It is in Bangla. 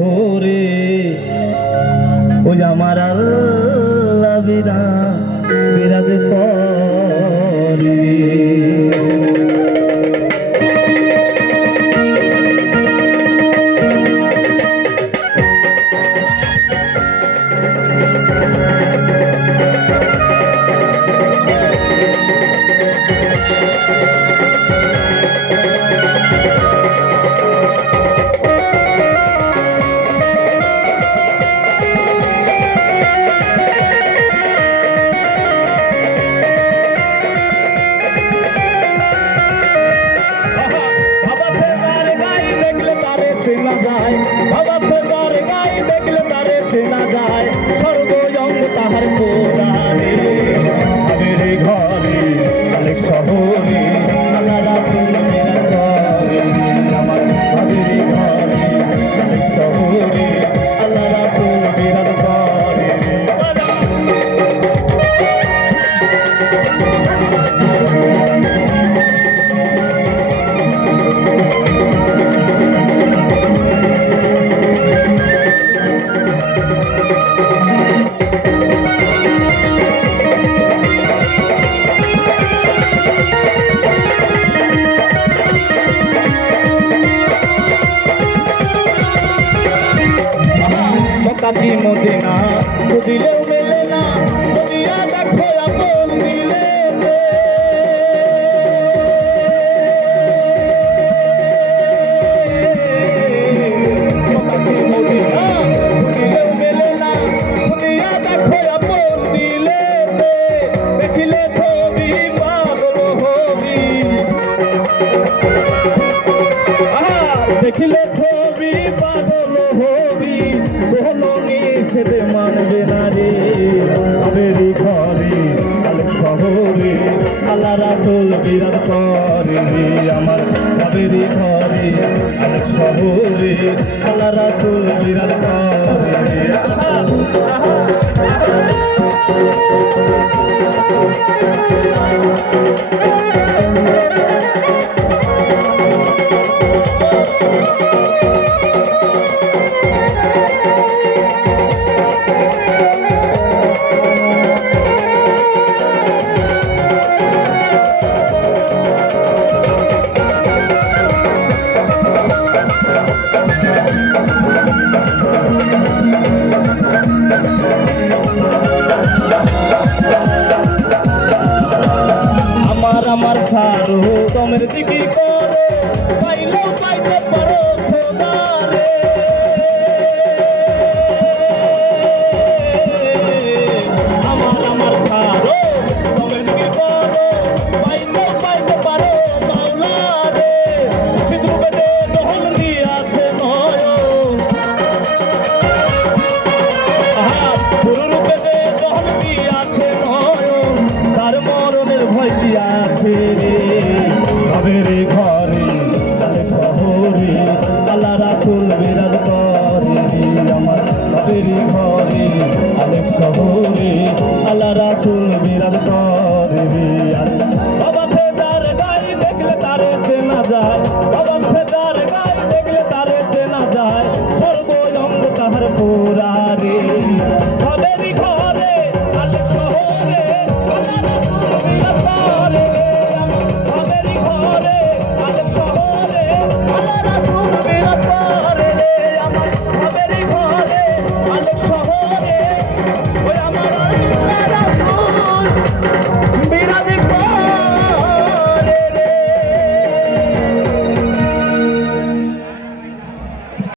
শহরে ওই আমার আল্লাহ বিরাজ করে। কাটি মদিনা দিলেও মেলে না দুনিয়া দেখো আপন দিলে কাটি মদিনা দিলেও মেলে না দুনিয়া দেখো আপন দিলে দেখিলে ছবি পাগল হবি দেখিলে ছবি পাগল হবি সেবে মানবে না রে আবেরি ঘরে আলেক শহরে আল্লাহ রাসূল বিরাজ করে রে আমার আবেরি ঘরে আলেক শহরে আল্লাহ রাসূল বিরাজ করে রে। আমার সারো তোমের দিকে করো পাইলেও পাইতে পারো খোদারে আমার সারো তোমের দিকে করো পাইলেও পাইতে পারো মাওলারে সিঁদুর বেদে দহল নিয়ে আছে নয়ন পুরুর বেদে দহল নিয়ে আছে নয়ন তার মরণের ভয় কি আছে রে আবেরি ঘরে আলেক শহরে আল্লাহ রাসূল বিরাজ করে আমার আবেরি ঘরে আলেক শহরে আল্লাহ রাসূল বিরাজ করে বাবা সে তার গায়ে দেখলে তারে চেনা যায় বাবা